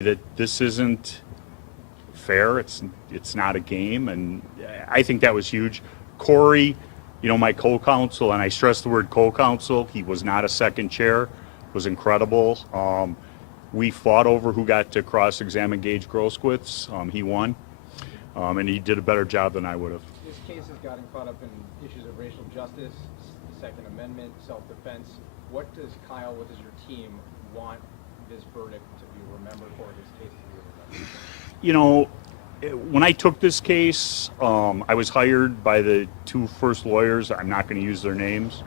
that this isn't fair. It's not a game, and I think that was huge. Corey, my co-counsel, and I stress the word co-counsel, he was not a second chair, was incredible. We fought over who got to cross-examine Gage Grosskowitz. He won, and he did a better job than I would have. This case has gotten caught up in issues of racial justice, the Second Amendment, self-defense. What does Kyle, what does your team want this verdict to be remembered for, this case to be remembered? When I took this case, I was hired by the two first lawyers. I'm not going to use their names.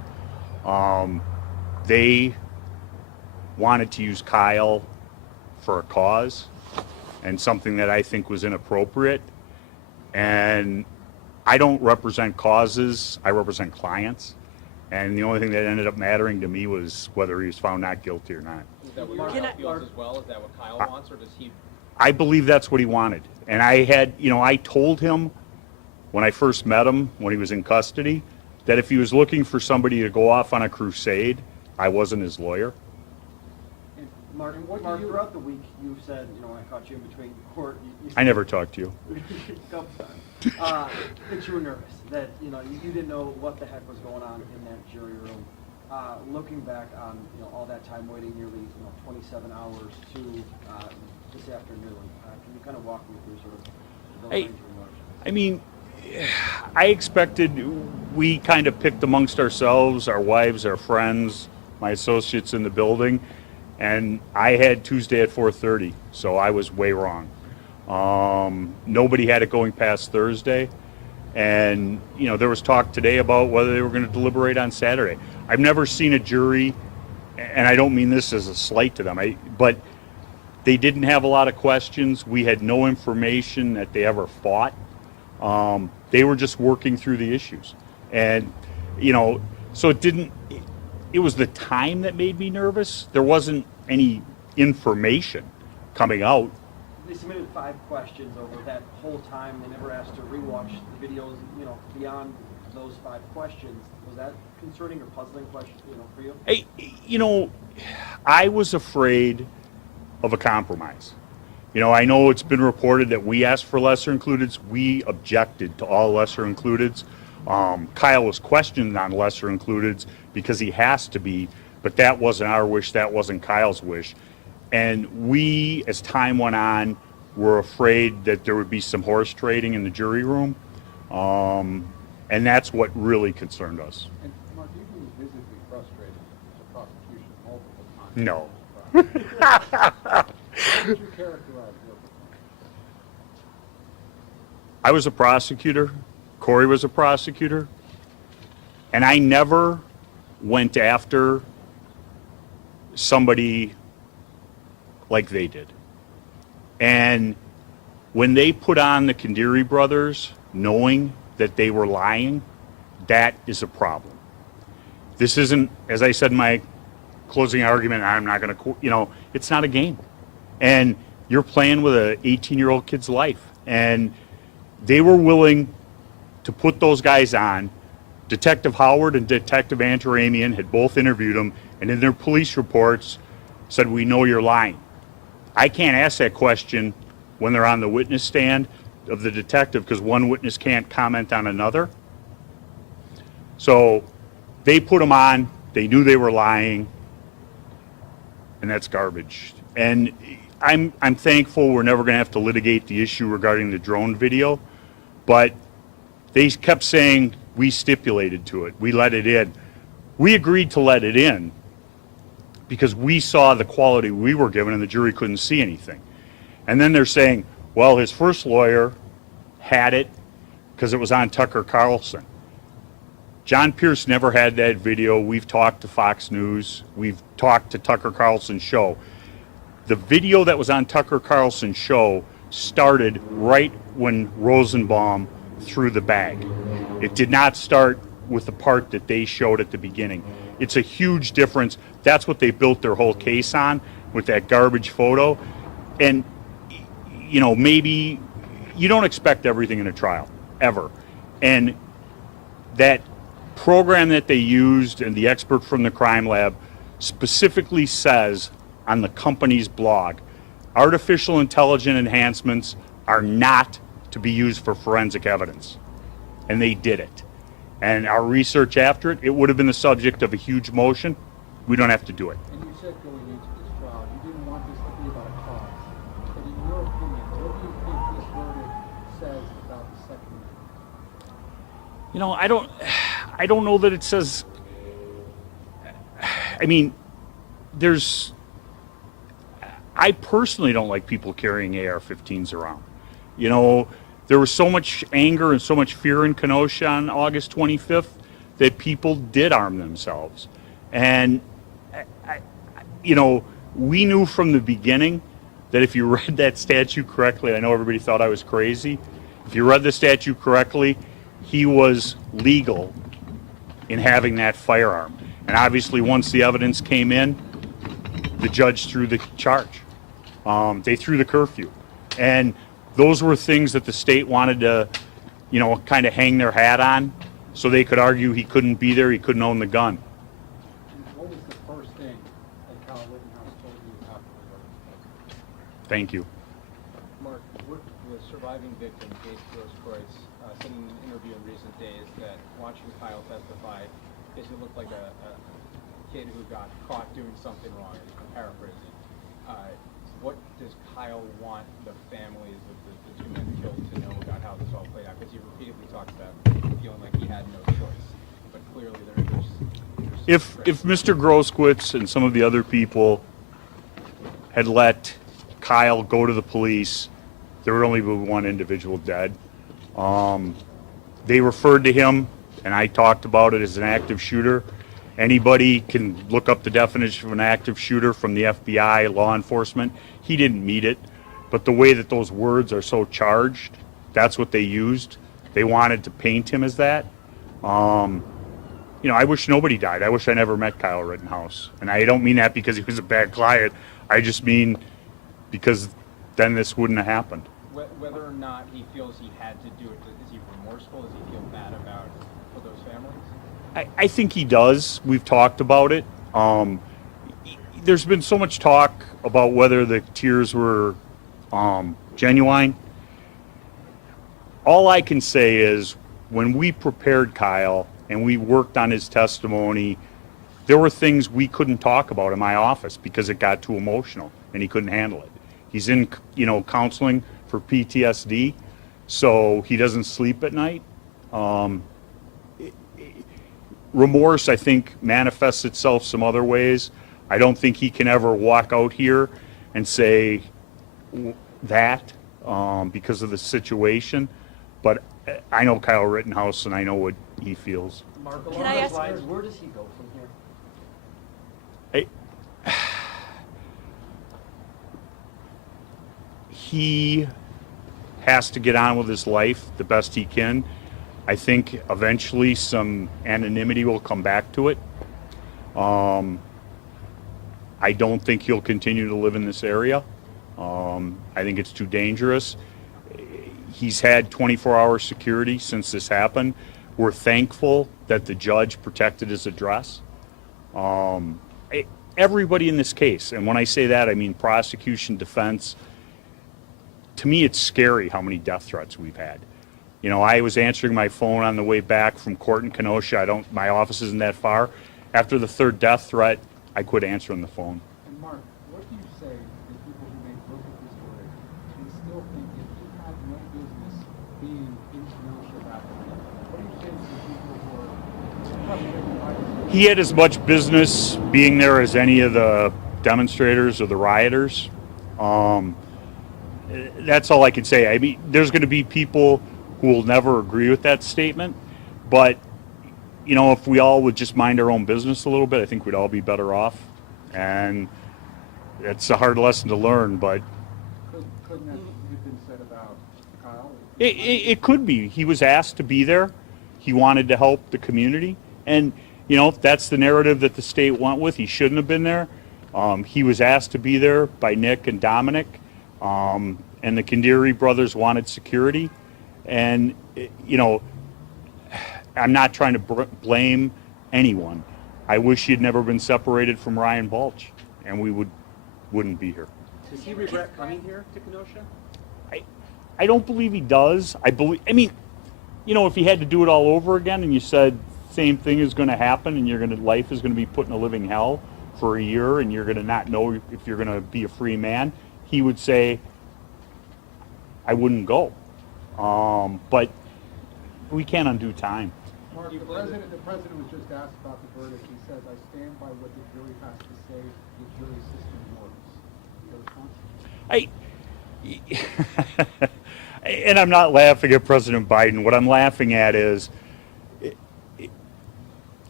They wanted to use Kyle for a cause and something that I think was inappropriate. And I don't represent causes, I represent clients. And the only thing that ended up mattering to me was whether he was found not guilty or not. Is that what Kyle feels as well? Is that what Kyle wants, or does he? I believe that's what he wanted. And I had, I told him when I first met him, when he was in custody, that if he was looking for somebody to go off on a crusade, I wasn't his lawyer. And Mark, throughout the week, you said, I caught you in between court. I never talked to you. That you were nervous, that you didn't know what the heck was going on in that jury room. Looking back on all that time waiting, nearly 27 hours to this afternoon, can you kind of walk me through sort of those things you emotions? I expected, we kind of picked amongst ourselves, our wives, our friends, my associates in the building, and I had Tuesday at 4:30, so I was way wrong. Nobody had it going past Thursday, and there was talk today about whether they were going to deliberate on Saturday. I've never seen a jury, and I don't mean this as a slight to them, but they didn't have a lot of questions. We had no information that they ever fought. They were just working through the issues, and so it was the time that made me nervous. There wasn't any information coming out. They submitted 5 questions over that whole time. They never asked to rewatch the videos, beyond those 5 questions. Was that concerning or puzzling question, for you? I was afraid of a compromise. I know it's been reported that we asked for lesser includeds. We objected to all lesser includeds. Kyle was questioned on lesser includeds because he has to be, but that wasn't our wish, that wasn't Kyle's wish. And we, as time went on, were afraid that there would be some horse trading in the jury room. And that's what really concerned us. And Mark, you've been visibly frustrated with the prosecution multiple times. No. How would you characterize your performance? I was a prosecutor. Corey was a prosecutor. And I never went after somebody like they did. And when they put on the Kandiri brothers, knowing that they were lying, that is a problem. This isn't, as I said in my closing argument, I'm not going to, it's not a game. And you're playing with an 18-year-old kid's life. And they were willing to put those guys on. Detective Howard and Detective Antaramian had both interviewed them, and in their police reports said, we know you're lying. I can't ask that question when they're on the witness stand of the detective because one witness can't comment on another. So they put them on, they knew they were lying, and that's garbage. And I'm thankful we're never going to have to litigate the issue regarding the drone video, but they kept saying we stipulated to it, we let it in. We agreed to let it in because we saw the quality we were given and the jury couldn't see anything. And then they're saying, well, his first lawyer had it because it was on Tucker Carlson. John Pierce never had that video. We've talked to Fox News. We've talked to Tucker Carlson's show. The video that was on Tucker Carlson's show started right when Rosenbaum threw the bag. It did not start with the part that they showed at the beginning. It's a huge difference. That's what they built their whole case on, with that garbage photo. And, maybe you don't expect everything in a trial, ever. And that program that they used and the expert from the crime lab specifically says on the company's blog artificial intelligence enhancements are not to be used for forensic evidence. And they did it. And our research after it, it would have been the subject of a huge motion. We don't have to do it. And you said going into this trial, you didn't want this to be about a cause. But in your opinion, what do you think this verdict says about the Second Amendment? You know, I don't know that it says. I mean, I personally don't like people carrying AR-15s around. You know, there was so much anger and so much fear in Kenosha on August 25th that people did arm themselves. And, you know, we knew from the beginning that if you read that statute correctly, I know everybody thought I was crazy. If you read the statute correctly, he was legal in having that firearm. And obviously, once the evidence came in, the judge threw the charge. They threw the curfew. And those were things that the state wanted to, you know, kind of hang their hat on so they could argue he couldn't be there, he couldn't own the gun. What was the first thing that Kyle Rittenhouse told you after the verdict? Thank you. Mark, the surviving victim, Case Gross-Kreutz, said in an interview in recent days that watching Kyle testify basically looked like a kid who got caught doing something wrong. I'm paraphrasing. What does Kyle want the families of the two men killed to know about how this all played out? Because he repeatedly talked about feeling like he had no choice. But clearly there's If Mr. Groskowitz and some of the other people had let Kyle go to the police, there would only be one individual dead. They referred to him, and I talked about it, as an active shooter. Anybody can look up the definition of an active shooter from the FBI, law enforcement. He didn't meet it, but the way that those words are so charged, that's what they used. They wanted to paint him as that. You know, I wish nobody died. I wish I never met Kyle Rittenhouse. And I don't mean that because he was a bad client. I just mean because then this wouldn't have happened. whether or not he feels he had to do it, is he remorseful? Does he feel bad about for those families? I think he does. We've talked about it. There's been so much talk about whether the tears were genuine. All I can say is when we prepared Kyle and we worked on his testimony, there were things we couldn't talk about in my office because it got too emotional and he couldn't handle it. He's in, counseling for PTSD, so he doesn't sleep at night. Remorse, I think, manifests itself some other ways. I don't think he can ever walk out here and say that because of the situation. But I know Kyle Rittenhouse, and I know what he feels. Mark, Can along I those ask- lines, where does he go from here? He has to get on with his life the best he can. I think eventually some anonymity will come back to it. I don't think he'll continue to live in this area. I think it's too dangerous. He's had 24-hour security since this happened. We're thankful that the judge protected his address. Everybody in this case, and when I say that, I mean prosecution, defense. To me, it's scary how many death threats we've had. I was answering my phone on the way back from court in Kenosha. My office isn't that far. After the third death threat, I quit answering the phone. And Mark, what do you say to people who may look at this verdict and still think that he had no business being in Kenosha that night? What do you say to the people who are frustrated by this? He had as much business being there as any of the demonstrators or the rioters. That's all I can say. I mean, there's going to be people who will never agree with that statement, but if we all would just mind our own business a little bit, I think we'd all be better off. And it's a hard lesson to learn, but Couldn't that have been said about Kyle? it could be. He was asked to be there. He wanted to help the community, and that's the narrative that the state went with. He shouldn't have been there. He was asked to be there by Nick and Dominic, and the Kandiri brothers wanted security. And I'm not trying to blame anyone. I wish he had never been separated from Ryan Balch, and we wouldn't be here. Does he regret coming here to Kenosha? I don't believe he does. I mean, you know, if he had to do it all over again and you said same thing is going to happen and life is going to be put in a living hell for a year and you're going to not know if you're going to be a free man, he would say, I wouldn't go. But we can't undo time. Mark, the president was just asked about the verdict. He says, I stand by what the jury has to say. The jury system works. Your response? And I'm not laughing at President Biden. What I'm laughing at is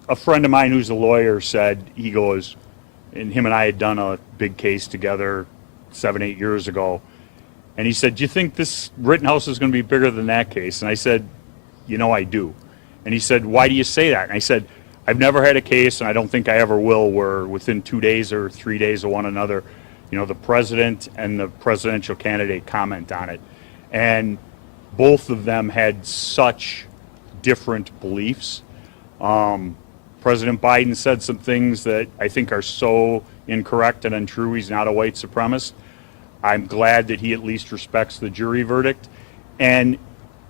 a friend of mine who's a lawyer said, he goes, and him and I had done a big case together 7-8 years ago. And he said, do you think this Rittenhouse is going to be bigger than that case? And I said, you know, I do. And he said, why do you say that? And I said, I've never had a case, and I don't think I ever will, where within 2 days or 3 days of one another, you know, the president and the presidential candidate comment on it. And both of them had such different beliefs. President Biden said some things that I think are so incorrect and untrue. He's not a white supremacist. I'm glad that he at least respects the jury verdict. And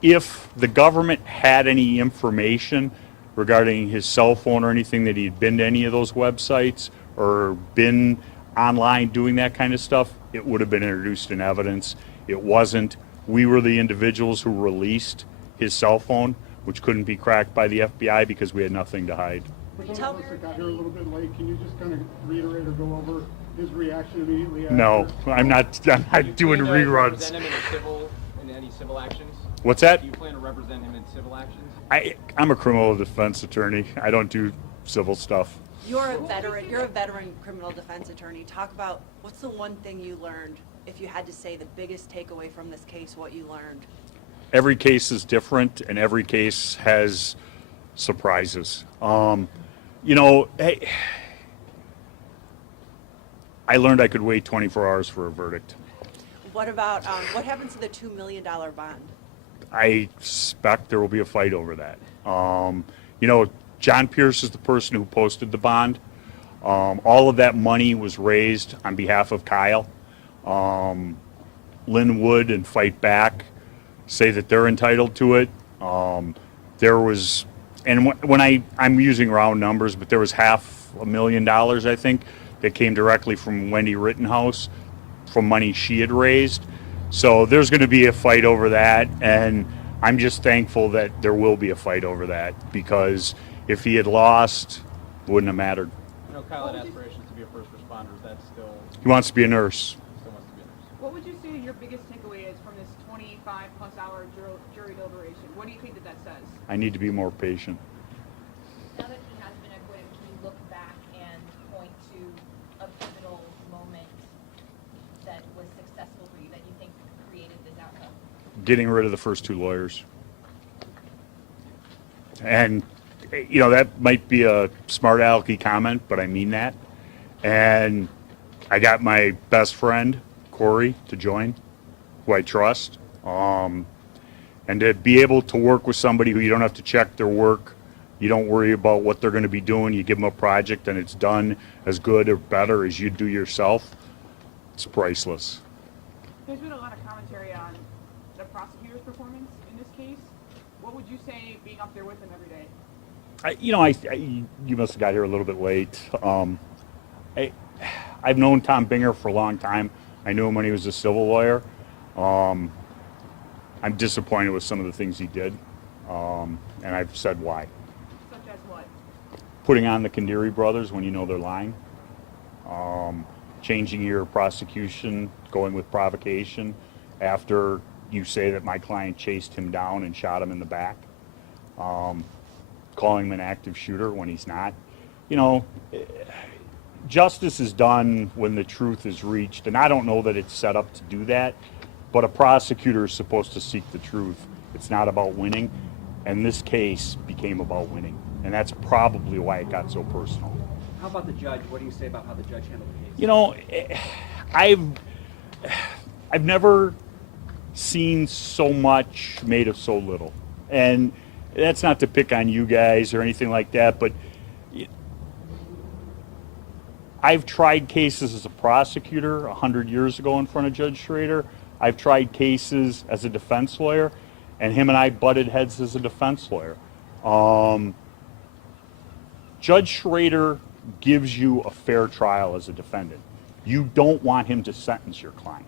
if the government had any information regarding his cell phone or anything, that he'd been to any of those websites or been online doing that kind of stuff, it would have been introduced in evidence. It wasn't. We were the individuals who released his cell phone, which couldn't be cracked by the FBI because we had nothing to hide. For those of us that got here a little bit late, can you just kind of reiterate or go over his reaction immediately after? No, I'm not doing Represent reruns. him in any civil actions? What's that? Do you plan to represent him in civil actions? I'm a criminal defense attorney. I don't do civil stuff. You're a veteran criminal defense attorney. Talk about what's the one thing you learned, if you had to say the biggest takeaway from this case, what you learned. Every case is different, and every case has surprises. You know, hey, I learned I could wait 24 hours for a verdict. What about, what happens to the $2 million bond? I suspect there will be a fight over that. You know, John Pierce is the person who posted the bond. All of that money was raised on behalf of Kyle. Lynn Wood and Fight Back say that they're entitled to it. There was, and when I'm using round numbers, but there was $500,000, I think, that came directly from Wendy Rittenhouse from money she had raised. So there's going to be a fight over that, and I'm just thankful that there will be a fight over that, because if he had lost, it wouldn't have mattered. I know Kyle had aspirations to be a first responder. Is that still He wants to be a nurse. still wants to be a nurse? What would you say your biggest takeaway is from this 25-plus hour jury deliberation? What do you think that says? I need to be more patient. Now that he has been acquitted, can you look back and point to a pivotal moment that was successful for you, that you think created this outcome? Getting rid of the first two lawyers. And, you know, that might be a smart alecky comment, but I mean that. And I got my best friend, Corey, to join, who I trust. And to be able to work with somebody who you don't have to check their work, you don't worry about what they're going to be doing, you give them a project and it's done as good or better as you do yourself, it's priceless. There's been a lot of commentary on the prosecutor's performance in this case. What would you say being up there with him every day? You must have got here a little bit late. I've known Tom Binger for a long time. I knew him when he was a civil lawyer. I'm disappointed with some of the things he did, and I've said why. Such as what? Putting on the Kandiri brothers when you know they're lying. Changing your prosecution, going with provocation after you say that my client chased him down and shot him in the back. Calling him an active shooter when he's not. You know, justice is done when the truth is reached, and I don't know that it's set up to do that, but a prosecutor is supposed to seek the truth. It's not about winning, and this case became about winning, and that's probably why it got so personal. How about the judge? What do you say about how the judge handled the case? You know, I've never seen so much made of so little, and that's not to pick on you guys or anything like that, but I've tried cases as a prosecutor 100 years ago in front of Judge Schrader. I've tried cases as a defense lawyer, and him and I butted heads as a defense lawyer. Judge Schrader gives you a fair trial as a defendant. You don't want him to sentence your client,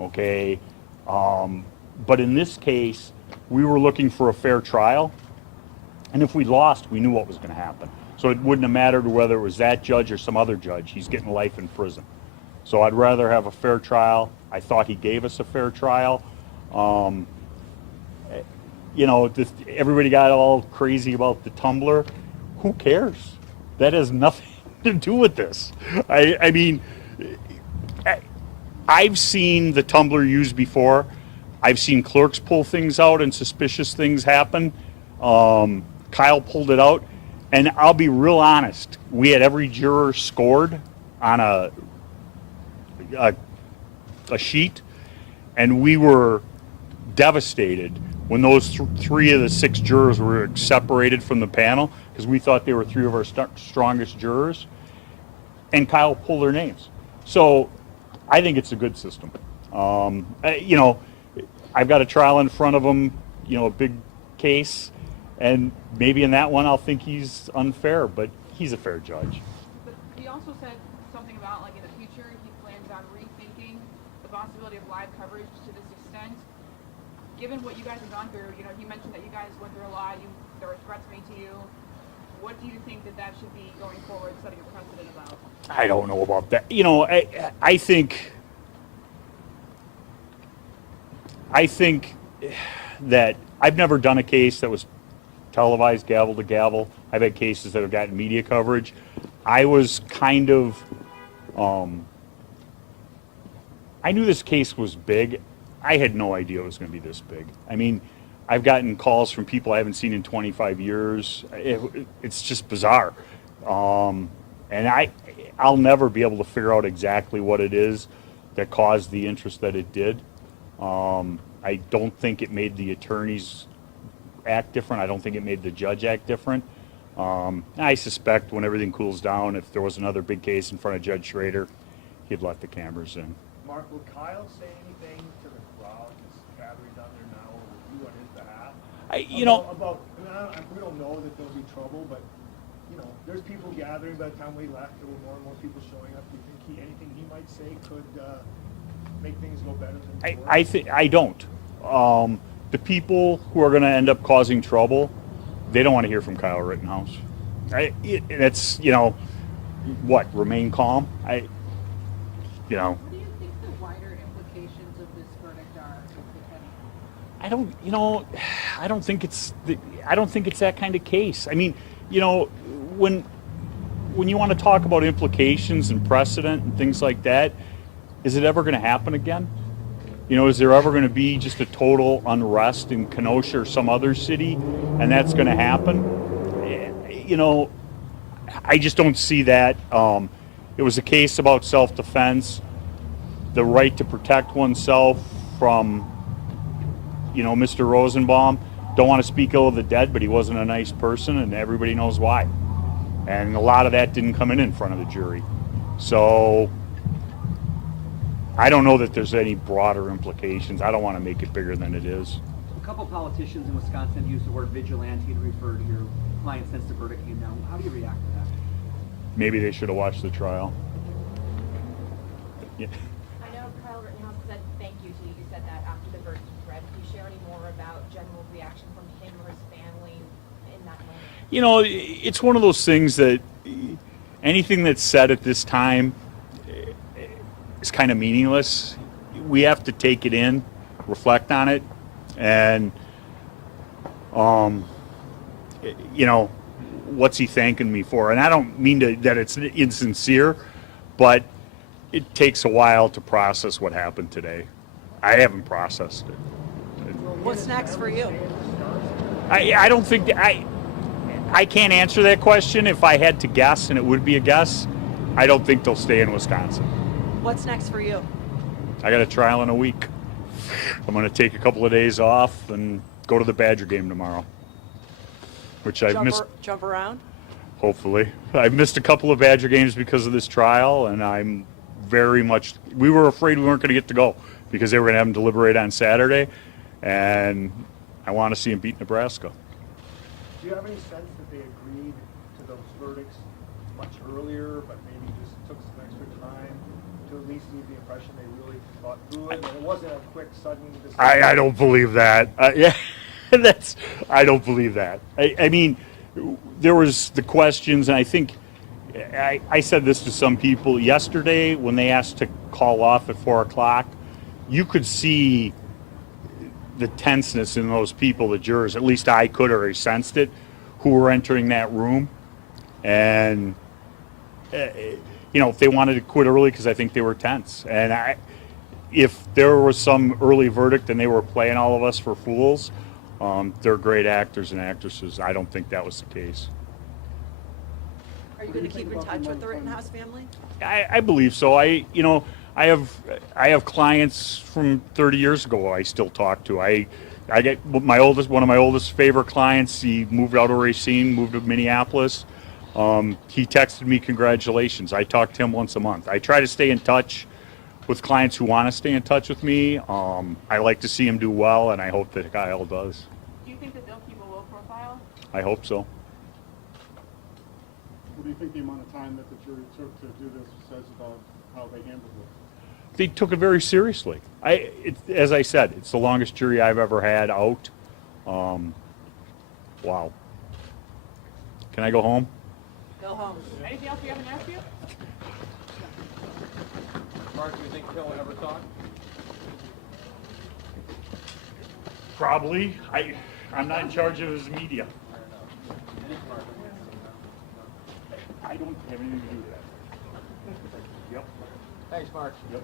okay? But in this case, we were looking for a fair trial, and if we lost, we knew what was going to happen. So it wouldn't have mattered whether it was that judge or some other judge. He's getting life in prison. So I'd rather have a fair trial. I thought he gave us a fair trial. You know, everybody got all crazy about the tumbler. Who cares? That has nothing to do with this. I mean, I've seen the tumbler used before. I've seen clerks pull things out and suspicious things happen. Kyle pulled it out. And I'll be real honest, we had every juror scored on a sheet, and we were devastated when those 3 of the 6 jurors were separated from the panel because we thought they were 3 of our strongest jurors, and Kyle pulled their names. So I think it's a good system. You know, I've got a trial in front of him, you know, a big case. And maybe in that one I'll think he's unfair, but he's a fair judge. But he also said something about, like, in the future, he plans on rethinking the possibility of live coverage to this extent. Given what you guys have gone through, you know, he mentioned that you guys went through a lot, there were threats made to you. What do you think that should be going forward, setting a precedent about? I don't know about that. You know, I think that I've never done a case that was televised gavel to gavel. I've had cases that have gotten media coverage. I was kind of, I knew this case was big. I had no idea it was going to be this big. I mean, I've gotten calls from people I haven't seen in 25 years. It's just bizarre. And I'll never be able to figure out exactly what it is that caused the interest that it did. I don't think it made the attorneys act different. I don't think it made the judge act different. I suspect when everything cools down, if there was another big case in front of Judge Schrader, he'd let the cameras in. Mark, will Kyle say anything to the crowd that's gathering down there now with you on his behalf? We don't know that there'll be trouble, but you know, there's people gathering. By the time we left, there were more and more people showing up. Do you think anything he might say could make things go better than before? I don't. The people who are going to end up causing trouble, they don't want to hear from Kyle Rittenhouse. It's, you know, what, remain calm? What do you think the wider implications of this verdict are, if any? I don't think it's that kind of case. I mean, you know, when you want to talk about implications and precedent and things like that, is it ever going to happen again? You know, is there ever going to be just a total unrest in Kenosha or some other city, and that's going to happen? You know, I just don't see that. It was a case about self-defense, the right to protect oneself from, you know, Mr. Rosenbaum. Don't want to speak ill of the dead, but he wasn't a nice person, and everybody knows why. And a lot of that didn't come in front of the jury. So I don't know that there's any broader implications. I don't want to make it bigger than it is. A couple politicians in Wisconsin used the word vigilante to refer to your client since the verdict came down. How do you react to that? Maybe they should have watched the trial. Yeah. I know Kyle Rittenhouse said thank you to you. You said that after the verdict was read. Can you share any more about general reaction from him or his family in that moment? You know, it's one of those things that anything that's said at this time is kind of meaningless. We have to take it in, reflect on it, and you know, what's he thanking me for? And I don't mean that it's insincere, but it takes a while to process what happened today. I haven't processed it. What's next for you? I don't think I can't answer that question. If I had to guess, and it would be a guess, I don't think they'll stay in Wisconsin. What's next for you? I got a trial in a week. I'm going to take a couple of days off and go to the Badger game tomorrow, which I've missed. Jump around? hopefully. I've missed a couple of Badger games because of this trial, and I'm very much, we were afraid we weren't going to get to go because they were going to have them deliberate on Saturday, and I want to see them beat Nebraska. Do you have any sense that they agreed to those verdicts much earlier, but maybe just took some extra time to at least leave the impression they really thought through it, and it wasn't a quick, sudden decision? I don't believe that. Yeah, I don't believe that. I mean, there was the questions, and I think I said this to some people yesterday when they asked to call off at 4 o'clock. You could see the tenseness in those people, the jurors. At least I could, or I sensed it, who were entering that room, and if they wanted to quit early because I think they were tense, and if there was some early verdict and they were playing all of us for fools, they're great actors and actresses. I don't think that was the case. Are you going to keep in touch with the Rittenhouse family? I believe so. I have clients from 30 years ago I still talk to. I get one of my oldest favorite clients. He moved out of Racine, moved to Minneapolis. He texted me congratulations. I talk to him once a month. I try to stay in touch with clients who want to stay in touch with me. I like to see him do well, and I hope that Kyle does. Do you think that they'll keep a low profile? I hope so. What do you think the amount of time that the jury took to do this says about how they handled it? They took it very seriously. As I said, it's the longest jury I've ever had out. Wow. Can I go home? Go home. Anything else we haven't asked you? Mark, do you think he'll ever talk? Probably. I'm not in charge of his media. I don't have anything to do with that. Yep. Thanks, Mark. Yep.